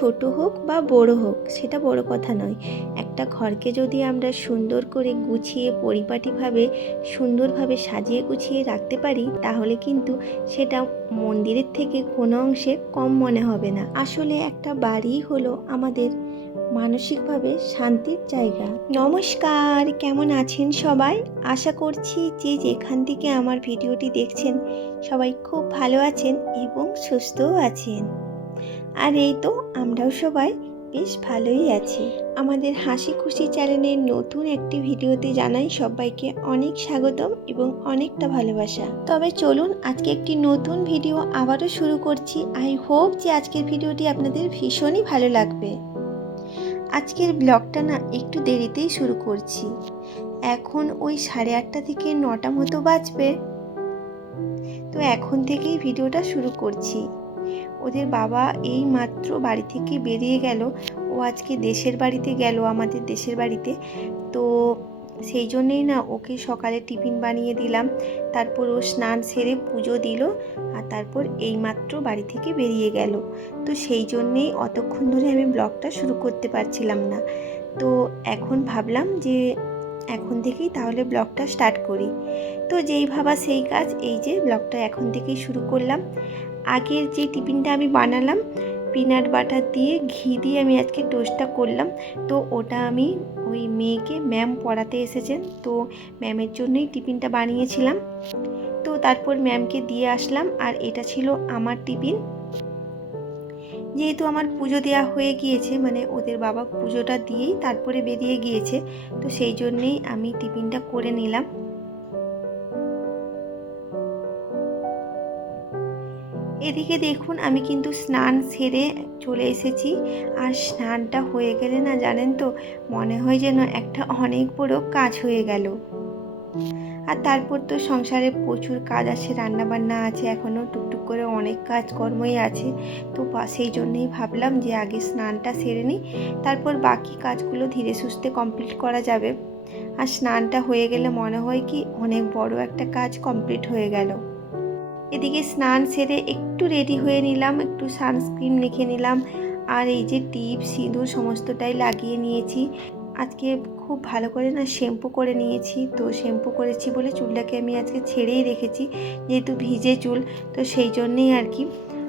ছোট হোক বা বড় হোক সেটা বড় কথা নয়, একটা ঘরকে যদি আমরা সুন্দর করে গুছিয়ে পরিপাটিভাবে সুন্দরভাবে সাজিয়ে গুছিয়ে রাখতে পারি তাহলে কিন্তু সেটা মন্দিরের থেকে কোনো অংশে কম মনে হবে না। আসলে একটা বাড়ি হলো আমাদের মানসিকভাবে শান্তির জায়গা। নমস্কার, কেমন আছেন সবাই? আশা করছি যে যেখান থেকে আমার ভিডিওটি দেখছেন সবাই খুব ভালো আছেন এবং সুস্থও আছেন। আর এই তো আমরাও সবাই বেশ ভালোই আছি। আমাদের হাসি খুশি চ্যানেলের নতুন একটি ভিডিওতে জানাই সবাইকে অনেক স্বাগতম এবং অনেকটা ভালোবাসা। তবে চলুন আজকে একটি নতুন ভিডিও আবারও শুরু করছি। আই হোপ যে আজকের ভিডিওটি আপনাদের ভীষণই ভালো লাগবে। আজকের ব্লগটা না একটু দেরিতেই শুরু করছি। এখন ওই 8:30 থেকে 9টা মতো বাজবে। তো এখন থেকেই ভিডিওটা শুরু করছি। ওদের বাবা এই মাত্র বাড়ি থেকে বেরিয়ে গেল। ও আজকে দেশের বাড়িতে গেল, আমাদের দেশের বাড়িতে। তো সেই জন্যেই না ওকে সকালে টিফিন বানিয়ে দিলাম, তারপর ও স্নান সেরে পুজো দিল, আর তারপর এই মাত্র বাড়ি থেকে বেরিয়ে গেল। তো সেই জন্যেই অতক্ষণ ধরে আমি ব্লগটা শুরু করতে পারছিলাম না। তো এখন ভাবলাম যে এখন থেকেই তাহলে ব্লগটা স্টার্ট করি। তো যেই ভাবা সেই কাজ, এই যে ব্লগটা এখন থেকেই শুরু করলাম। আগের যে টিফিনটা আমি বানালাম পিনাট বাটার দিয়ে ঘি দিয়ে আমি আজকে টোস্টটা করলাম। তো ওটা আমি ওই মেয়েকে ম্যাম পড়াতে এসেছেন, তো ম্যামের জন্যই টিফিনটা বানিয়েছিলাম। তো তারপর ম্যামকে দিয়ে আসলাম, আর এটা ছিল আমার টিফিন। যেহেতু আমার পুজো দেওয়া হয়ে গিয়েছে, মানে ওদের বাবা পুজোটা দিয়েই তারপরে বেরিয়ে গিয়েছে, তো সেই জন্যেই আমি টিফিনটা করে নিলাম। এদিকে দেখুন আমি কিন্তু স্নান সেরে চলে এসেছি। আর স্নানটা হয়ে গেলে না জানেন তো মনে হয় যেন একটা অনেক বড় কাজ হয়ে গেল। আর তারপর তো সংসারে প্রচুর কাজ আছে, রান্নাবান্না আছে, এখনও টুকটুক করে অনেক কাজকর্মই আছে। তো সেই জন্যেই ভাবলাম যে আগে স্নানটা সেরে নিই, তারপর বাকি কাজগুলো ধীরে সুস্থে কমপ্লিট করা যাবে। আর স্নানটা হয়ে গেলে মনে হয় কি অনেক বড় একটা কাজ কমপ্লিট হয়ে গেল। এদিকে স্নান সেরে একটু রেডি হয়ে নিলাম, একটু সানস্ক্রিন লিখে নিলাম, আর এই যে টিপ সিঁদুর সমস্তটাই লাগিয়ে নিয়েছি। আজকে খুব ভালো করে না শ্যাম্পু করে নিয়েছি। তো শ্যাম্পু করেছি বলে চুলটাকে আমি আজকে ছেড়েই রেখেছি, যেহেতু ভিজে চুল, তো সেই জন্যেই আর কি।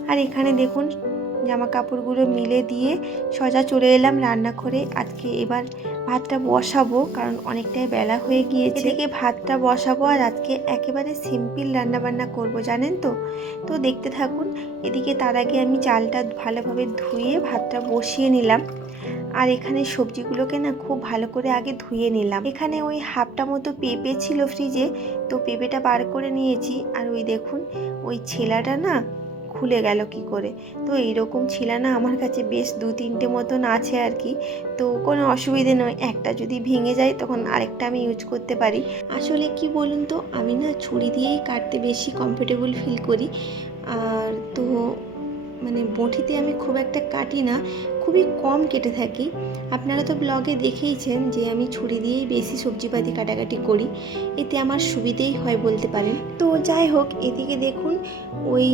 আর এখানে দেখুন জামা কাপড়গুলো মিলে দিয়ে সোজা চলে এলাম রান্নাঘরে। আজকে এবার ভাতটা বসাবো, কারণ অনেকটাই বেলা হয়ে গিয়েছে। এদিকে ভাতটা বসাবো, আর আজকে একেবারে সিম্পল রান্নাবান্না করব জানেন তো। তো দেখতে থাকুন। এদিকে তার আগে আমি চালটা ভালোভাবে ধুয়ে ভাতটা বসিয়ে নিলাম। আর এখানে সবজিগুলোকে না খুব ভালো করে আগে ধুয়ে নিলাম। এখানে ওই হাফটা মতো পেঁপে ছিল ফ্রিজে, তো পেঁপেটা বার করে নিয়েছি। আর ওই দেখুন ওই ছেলাটা না খুলে গেল কি করে। তো এইরকম ছিলা না আমার কাছে বেশ 2-3টে মতন আছে আর কি। তো কোনো অসুবিধে নয়, একটা যদি ভেঙে যায় তখন আরেকটা আমি ইউজ করতে পারি। আসলে কি বলুন তো, আমি না ছুরি দিয়েই কাটতে বেশি কমফোর্টেবল ফিল করি। আর তো মানে বঁটিতে আমি খুব একটা কাটি না, খুবই কম কেটে থাকি। আপনারা তো ব্লগে দেখেইছেন যে আমি ছুরি দিয়েই বেশি সবজিপাতি কাটাকাটি করি, এতে আমার সুবিধেই হয় বলতে পারেন। তো যাই হোক, এদিকে দেখুন ওই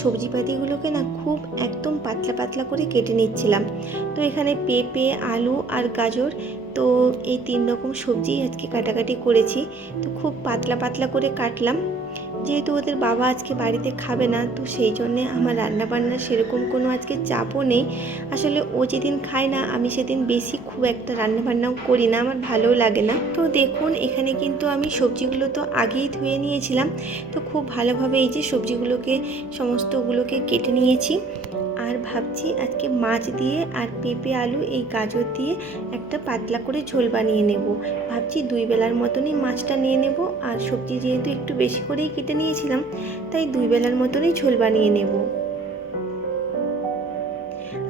সবজিপাতিগুলোকে না খুব একদম পাতলা পাতলা করে কেটে নিচ্ছিলাম। তো এখানে পেঁপে, আলু আর গাজর, তো এই 3 রকম সবজি আজকে কাটাকাটি করেছি। তো খুব পাতলা পাতলা করে কাটলাম। যেহেতু ওদের বাবা আজকে বাড়িতে খাবে না, তো সেই জন্যে আমার রান্নাবান্নার সেরকম কোনো আজকে চাপও নেই। আসলে ও যেদিন খায় না আমি সেদিন বেশি খুব একটা রান্নাবান্নাও করি না, আমার ভালোও লাগে না। তো দেখুন এখানে কিন্তু আমি সবজিগুলো তো আগেই ধুয়ে নিয়েছিলাম। তো খুব ভালোভাবে এই যে সবজিগুলোকে সমস্তগুলোকে কেটে নিয়েছি। আর ভাবছি আজকে মাছ দিয়ে আর পেঁপে, আলু, এই গাজর দিয়ে একটা পাতলা করে ঝোল বানিয়ে নেব। ভাবছি 2 বেলার মতনই মাছটা নিয়ে নেব, আর সবজি যেহেতু একটু বেশি করেই কেটে নিয়েছিলাম, তাই 2 বেলার মতনই ঝোল বানিয়ে নেব।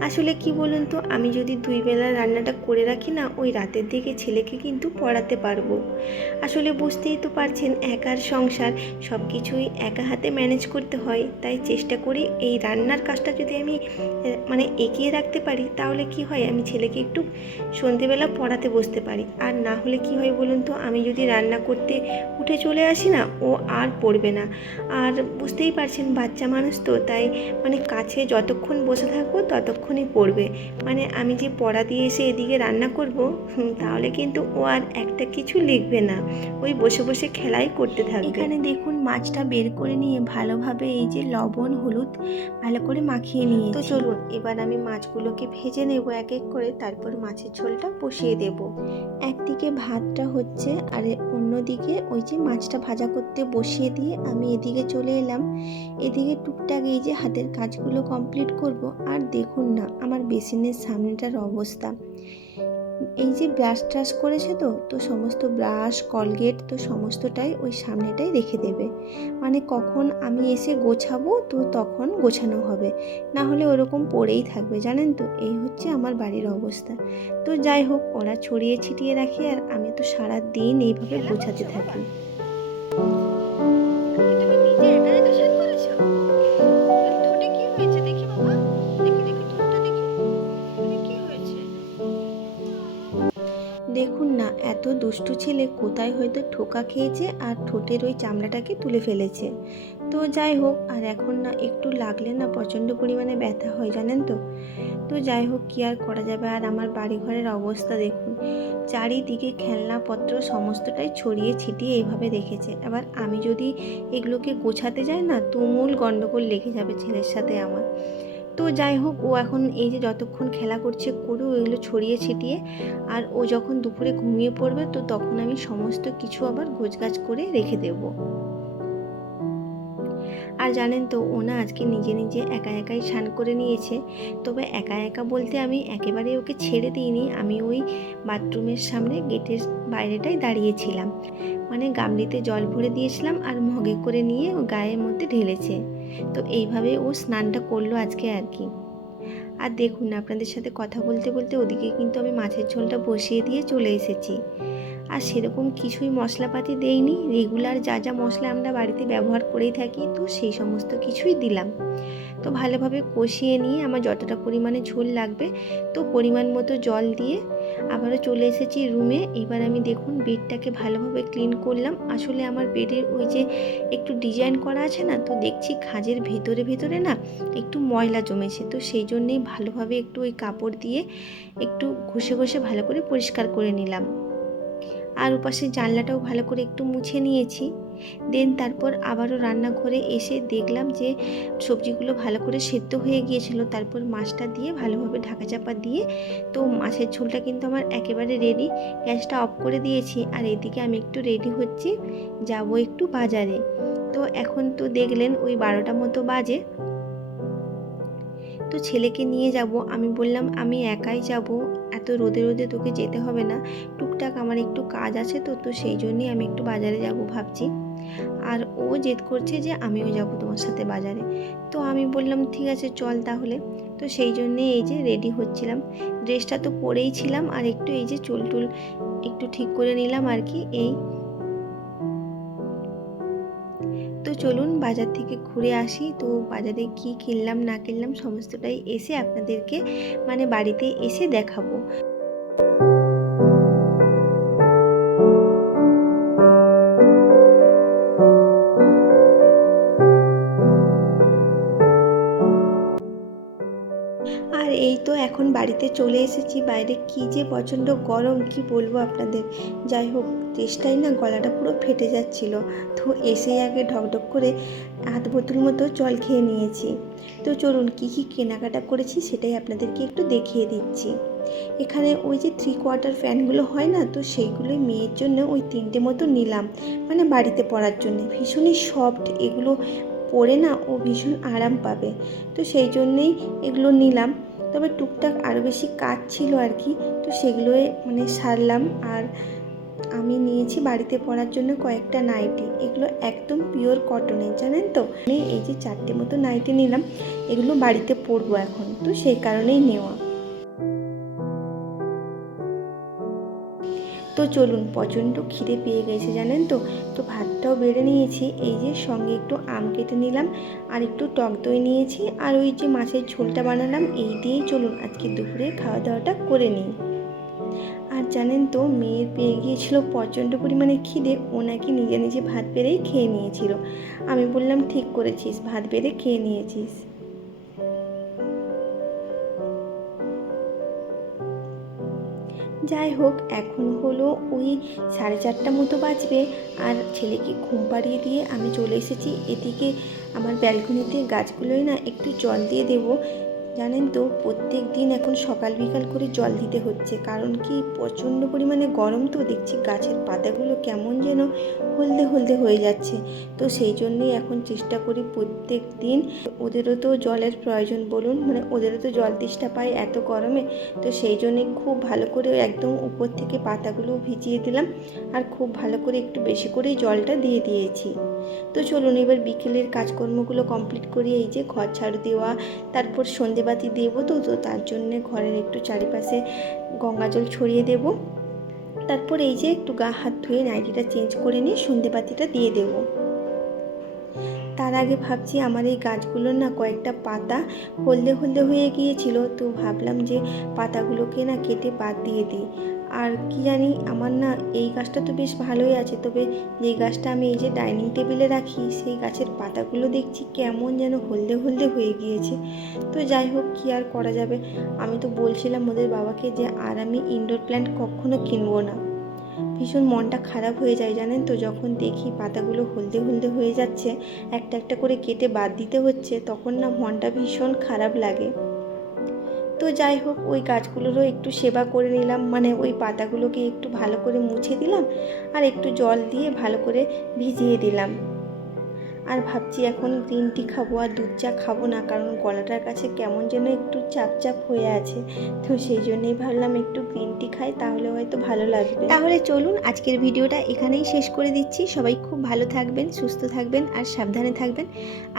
আসলে কি বলুন তো, আমি যদি 2 বেলার রান্নাটা করে রাখি না, ওই রাতের দিকে ছেলেকে কিন্তু পড়াতে পারবো। আসলে বুঝতেই তো পারছেন একার সংসার, সব কিছুই একা হাতে ম্যানেজ করতে হয়। তাই চেষ্টা করি এই রান্নার কাজটা যদি আমি মানে এগিয়ে রাখতে পারি, তাহলে কি হয় আমি ছেলেকে একটু সন্ধেবেলা পড়াতে বসতে পারি। আর না হলে কি হয় বলুন তো, আমি যদি রান্না করতে উঠে চলে আসি না, ও আর পড়বে না। আর বুঝতেই পারছেন বাচ্চা মানুষ তো, তাই মানে কাছে যতক্ষণ বসে থাকবো ততক্ষণ ততক্ষণই পড়বে। মানে আমি যে পড়া দিয়ে এসে এদিকে রান্না করব, তাহলে কিন্তু ও আর একটা কিছু লিখবে না, ওই বসে বসে খেলাই করতে থাকবে। এখানে দেখুন মাছটা বের করে নিয়ে ভালোভাবে এই যে লবণ হলুদ ভালো করে মাখিয়ে নিয়ে, তো চলুন এবার আমি মাছগুলোকে ভেজে নেব এক এক করে, তারপর মাছের ঝোলটা বসিয়ে দেব। একদিকে ভাতটা হচ্ছে আর অন্যদিকে ওই যে মাছটা ভাজা করতে বসিয়ে দিয়ে আমি এদিকে চলে এলাম। এদিকে টুকটাক এই যে হাতের কাজগুলো কমপ্লিট করব। আর দেখুন না আমার বেসিনের সামনেটার অবস্থা, এই যে ব্রাশ ট্রাশ করেছে তো সমস্ত ব্রাশ কলগেট তো সমস্তটাই ওই সামনেটাই রেখে দেবে, মানে কখন আমি এসে গোছাবো তো তখন গোছানো হবে, না হলে ওরকম পড়েই থাকবে জানেন তো। এই হচ্ছে আমার বাড়ির অবস্থা। তো যাই হোক, ওরা ছড়িয়ে ছিটিয়ে রাখি আর আমি তো সারা দিন এইভাবে গোছাতে থাকি। দেখুন না এত দুষ্টু ছেলে কোথায় হয়তো ঠোকা খেয়েছে আর ঠোঁটের ওই চামড়াটাকে তুলে ফেলেছে। তো যাই হোক, আর এখন না একটু লাগলে না প্রচণ্ড পরিমাণে ব্যথা হয় জানেন তো। তো যাই হোক, কী আর করা যাবে। আর আমার বাড়িঘরের অবস্থা দেখুন, চারিদিকে খেলনাপত্র সমস্তটাই ছড়িয়ে ছিটিয়ে এইভাবে রেখেছে। এবার আমি যদি এগুলোকে গোছাতে যাই না, তুমুল গণ্ডগোল লেগে যাবে ছেলের সাথে আমার। তো যাই হোক, ও এখন এই যে যতক্ষণ খেলা করছে করু এগুলো ছড়িয়ে ছিটিয়ে, আর ও যখন দুপুরে ঘুমিয়ে পড়বে তো তখন আমি সমস্ত কিছু আবার গোছগাছ করে রেখে দেবো। আর জানেন তো, ও না আজকে নিজে নিজে একা একাই স্নান করে নিয়েছে। তবে একা একা বলতে আমি একেবারে ওকে ছেড়ে দিইনি, আমি ওই বাথরুমের সামনে গেটের বাইরেটাই দাঁড়িয়েছিলাম, মানে গামলিতে জল ভরে দিয়েছিলাম আর মগে করে নিয়ে ও গায়ের মধ্যে ঢেলেছে। তো এইভাবে ও স্নানটা করলো আজকে আর কি। আর দেখুন আপনাদের সাথে কথা বলতে বলতে ওদিকে কিন্তু আমি মাছের ঝোলটা বসিয়ে দিয়ে চলে এসেছি। আর সেরকম কিছুই মশলাপাতি দেইনি, রেগুলার যা যা মশলা আমরা বাড়িতে ব্যবহার করেই থাকি তো সেই সমস্ত কিছুই দিলাম। তো ভালোভাবে কষিয়ে নিয়ে আমার যতটা পরিমাণে ঝোল লাগবে তো পরিমাণ মতো জল দিয়ে আবারও চলে এসেছি রুমে। এবার আমি দেখুন বেডটাকে ভালোভাবে ক্লিন করলাম। আসলে আমার বেডের ওই যে একটু ডিজাইন করা আছে না, তো দেখছি খাঁজের ভেতরে ভেতরে না একটু ময়লা জমেছে, তো সেই জন্যেই ভালোভাবে একটু ওই কাপড় দিয়ে একটু ঘষে ঘষে ভালো করে পরিষ্কার করে নিলাম। আর ওপাশে জানলাটাও ভালো করে একটু মুছে নিয়েছি। দেন তারপর আবারও রান্নাঘরে এসে দেখলাম যে সবজিগুলো ভালো করে সেদ্ধ হয়ে গিয়েছিল। তারপর মাছটা দিয়ে ভালোভাবে ঢাকা চাপা দিয়ে তো মাছের ঝোলটা কিন্তু আমার একেবারে রেডি। গ্যাসটা অফ করে দিয়েছি আর এদিকে আমি একটু রেডি হচ্ছি, যাব একটু বাজারে। তো এখন তো দেখলেন ওই 12টা মতো বাজে। তো ছেলেকে নিয়ে যাব, আমি বললাম আমি একাই যাব, এত রোদে রোদে তোকে যেতে হবে না, টুকটাক আমার একটু কাজ আছে তো তো সেই জন্যই আমি একটু বাজারে যাব ভাবছি। আর ও জেদ করছে যে আমিও যাব তোমার সাথে বাজারে। তো আমি বললাম ঠিক আছে চল তাহলে। তো সেই জন্যে এই যে রেডি হচ্ছিলাম, ড্রেসটা তো পরেই ছিলাম আর একটু এই যে চুল টুল একটু ঠিক করে নিলাম আর কি। এই তো চলুন বাজার থেকে ঘুরে আসি। তো বাজারে কি কিনলাম না কিনলাম সমস্তটাই এসে আপনাদেরকে মানে বাড়িতে এসে দেখাবো। আর এই তো এখন বাড়িতে চলে এসেছি, বাইরে কি যে প্রচণ্ড গরম কি বলবো আপনাদের। যাই হোক, চেষ্টাই না গলাটা পুরো ফেটে যাচ্ছিল, তো এসেই আগে ঢকঢক করে আধ বোতল মতো জল খেয়ে নিয়েছি। তো চলুন কী কী কেনাকাটা করেছি সেটাই আপনাদেরকে একটু দেখিয়ে দিচ্ছি। এখানে ওই যে 3/4 ফ্যানগুলো হয় না, তো সেইগুলোই মেয়ের জন্য ওই 3টে মতো নিলাম, মানে বাড়িতে পরার জন্য ভীষণই সফট, এগুলো পরে না ও ভীষণ আরাম পাবে, তো সেই জন্যেই এগুলো নিলাম। তবে টুকটাক আরও বেশি কাজ ছিল আর কি, তো সেগুলোই মানে সারলাম। আর আমি নিয়েছি বাড়িতে পরার জন্য কয়েকটা নাইটি, এগুলো একদম পিওর কটনের জানেন তো। আমি এই যে 4টে মতো নাইটি নিলাম, এগুলো বাড়িতে পরবো এখন, তো সেই কারণেই নেওয়া। তো চলুন, প্রচণ্ড খিদে পেয়ে গেছে জানেন তো। তো ভাতটাও বেড়ে নিয়েছি, এই যে সঙ্গে একটু আম কেটে নিলাম আর একটু টক দই নিয়েছি আর ওই যে মাছের ঝোলটা বানালাম, এই দিয়েই চলুন আজকে দুপুরে খাওয়া দাওয়াটা করে নিই। আর জানেন তো, মেয়ের পেয়ে গিয়েছিল প্রচণ্ড পরিমাণে খিদে, ও নাকি নিজে নিজে ভাত বেড়েই খেয়ে নিয়েছিল। আমি বললাম ঠিক করেছিস, ভাত বেড়ে খেয়ে নিয়েছিস। যাই হোক, এখন হলো ওই 4:30 মতো বাজবে। আর ছেলেকে ঘুম পাড়িয়ে দিয়ে আমি চলে এসেছি এদিকে আমার ব্যালকনিতে। গাছগুলোয় না একটু জল দিয়ে দেবো। জানেন তো, প্রত্যেক দিন এখন সকাল বিকাল করে জল দিতে হচ্ছে, কারণ কি প্রচণ্ড পরিমাণে গরম, তো দেখছি গাছের পাতাগুলো কেমন যেন হলদে হলদে হয়ে যাচ্ছে। তো সেই জন্যই এখন চেষ্টা করি প্রত্যেক দিন। ওদেরও তো জলের প্রয়োজন বলুন, মানে ওদেরও তো জল তেষ্টা পায় এত গরমে। তো সেই জন্যই খুব ভালো করে একদম উপর থেকে পাতাগুলো ভিজিয়ে দিলাম, আর খুব ভালো করে একটু বেশি করেই জলটা দিয়ে দিয়েছি। তো চলুন এবার বিকেলের কাজকর্মগুলো কমপ্লিট করি। এই যে ঘর ঝাড়ু দেওয়া, তারপর সন্ধেবাতি দেবো, তো তার জন্যে ঘরের একটু চারিপাশে গঙ্গা জল ছড়িয়ে দেব। তারপর এই যে একটু গা হাত ধুয়ে নাইটিটা চেঞ্জ করে নিয়ে সন্ধেবাতিটা দিয়ে দেবো। তার আগে ভাবছি আমার এই গাছগুলোর না কয়েকটা পাতা হলদে হলদে হয়ে গিয়েছিল, তো ভাবলাম যে পাতাগুলোকে না কেটে বাদ দিয়ে দিই। আর কি জানি, আমার না এই গাছটা তো বেশ ভালোই আছে, তবে যেই গাছটা আমি এই যে ডাইনিং টেবিলে রাখি সেই গাছের পাতাগুলো দেখছি কেমন যেন হলদে হলদে হয়ে গিয়েছে। তো যাই হোক, কী আর করা যাবে। আমি তো বলছিলাম ওদের বাবাকে যে আর আমি ইনডোর প্ল্যান্ট কখনো কিনবো না। ভীষণ মনটা খারাপ হয়ে যায় জানেন তো, যখন দেখি পাতাগুলো হলদে হলদে হয়ে যাচ্ছে, একটা একটা করে কেটে বাদ দিতে হচ্ছে, তখন না মনটা ভীষণ খারাপ লাগে। তো যাই হোক, ওই গাছগুলোরও একটু সেবা করে নিলাম, মানে ওই পাতাগুলোকে একটু ভালো করে মুছে দিলাম, আর একটু জল দিয়ে ভালো করে ভিজিয়ে দিলাম। আর ভাবছি এখন গ্রিন টি খাবো, আর দুধ চা খাবো না, কারণ গলাটার কাছে কেমন যেন একটু চাপ চাপ হয়ে আছে। তো সেই জন্যই ভাবলাম একটু গ্রিন টি খাই, তাহলে হয়তো ভালো লাগবে। তাহলে চলুন আজকের ভিডিওটা এখানেই শেষ করে দিচ্ছি। সবাই খুব ভালো থাকবেন, সুস্থ থাকবেন, আর সাবধানে থাকবেন।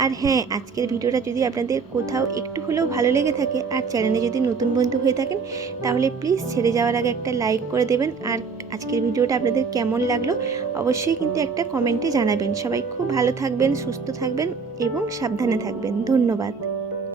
আর হ্যাঁ, আজকের ভিডিওটা যদি আপনাদের কোথাও একটু হলেও ভালো লেগে থাকে, আর চ্যানেলে যদি নতুন বন্ধু হয়ে থাকেন, তাহলে প্লিজ ছেড়ে যাওয়ার আগে একটা লাইক করে দেবেন। আর আজকের ভিডিওটা আপনাদের কেমন লাগলো অবশ্যই কিন্তু একটা কমেন্টে জানাবেন। সবাই খুব ভালো থাকবেন, সুস্থ থাকবেন এবং সাবধানে থাকবেন। ধন্যবাদ।